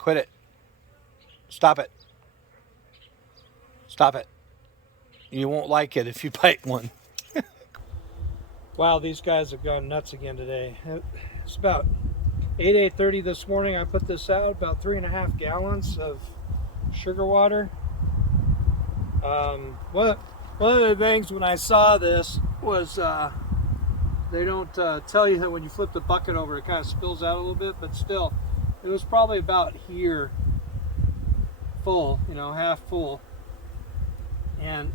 Quit it. Stop it. Stop it. You won't like it if you bite one. Wow, these guys have gone nuts again today. It's about 8:30 this morning. I put this out, about 3.5 gallons of sugar water. One of the things when I saw this was they don't tell you that when you flip the bucket over it kind of spills out a little bit, but still it was probably about here full, you know, half full. And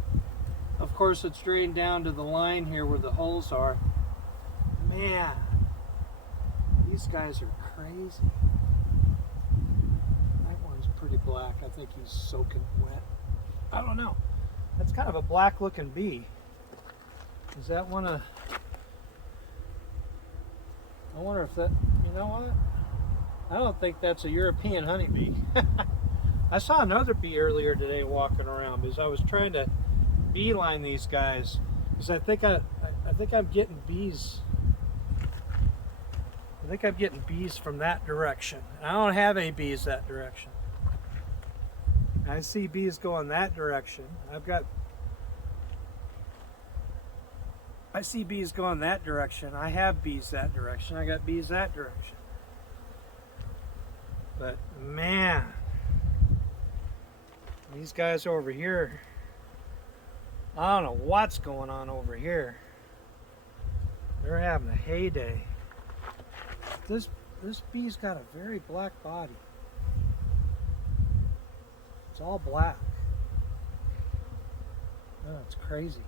of course it's drained down to the line here where the holes are. Man, these guys are crazy. That one's pretty black. I think he's soaking wet. I don't know. That's kind of a black looking bee. Is that one of... I wonder if that... You know what? I don't think that's a European honeybee. I saw another bee earlier today walking around because I was trying to beeline these guys because I think I'm getting bees. I think I'm getting bees from that direction. I don't have any bees that direction. I see bees going that direction. I see bees going that direction. I have bees that direction. I got bees that direction. But man, these guys over here, I don't know what's going on over here. They're having a heyday. This bee's got a very black body. It's all black. Oh, it's crazy.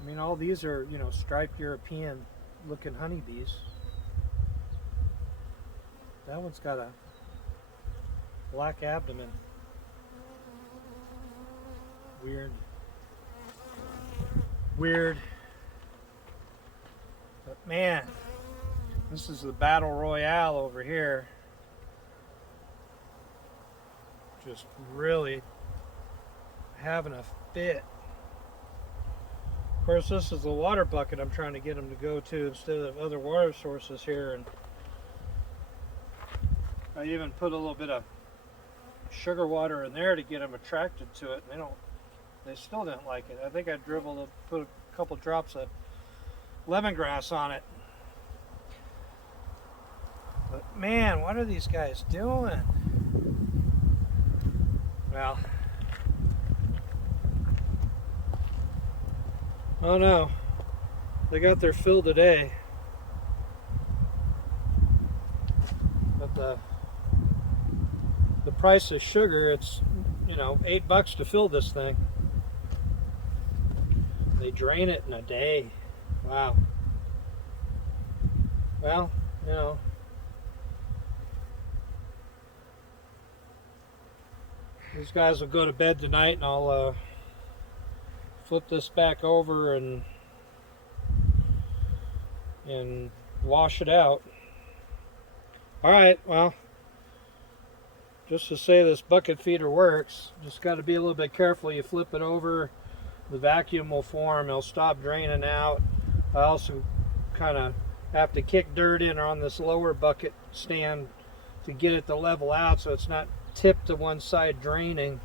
I mean, all these are, you know, striped European looking honeybees. That one's got a black abdomen. Weird. Weird. But man, this is the battle royale over here. Just really having a fit. Of course, this is the water bucket I'm trying to get them to go to instead of other water sources here, and I even put a little bit of sugar water in there to get them attracted to it. They still didn't like it. I think I put a couple drops of lemongrass on it. But man, what are these guys doing? Well, oh no, they got their fill today. But the price of sugar, it's, you know, $8 to fill this thing. They drain it in a day. Wow. Well, you know, these guys will go to bed tonight, and I'll flip this back over and wash it out. All right, well, just to say this bucket feeder works, just got to be a little bit careful. You flip it over, the vacuum will form, it'll stop draining out. I also kind of have to kick dirt in on this lower bucket stand to get it to level out so it's not tipped to one side draining.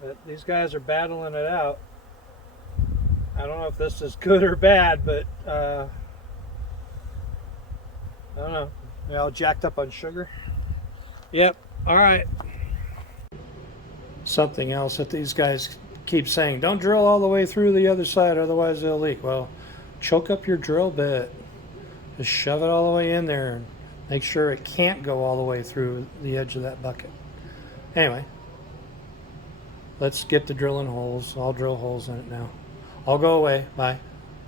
But these guys are battling it out. I don't know if this is good or bad, but I don't know. They're all jacked up on sugar. Yep. All right. Something else that these guys keep saying, don't drill all the way through the other side, otherwise they'll leak. Well, choke up your drill bit. Just shove it all the way in there and make sure it can't go all the way through the edge of that bucket. Anyway, let's get to drilling holes. I'll drill holes in it now. I'll go away. Bye.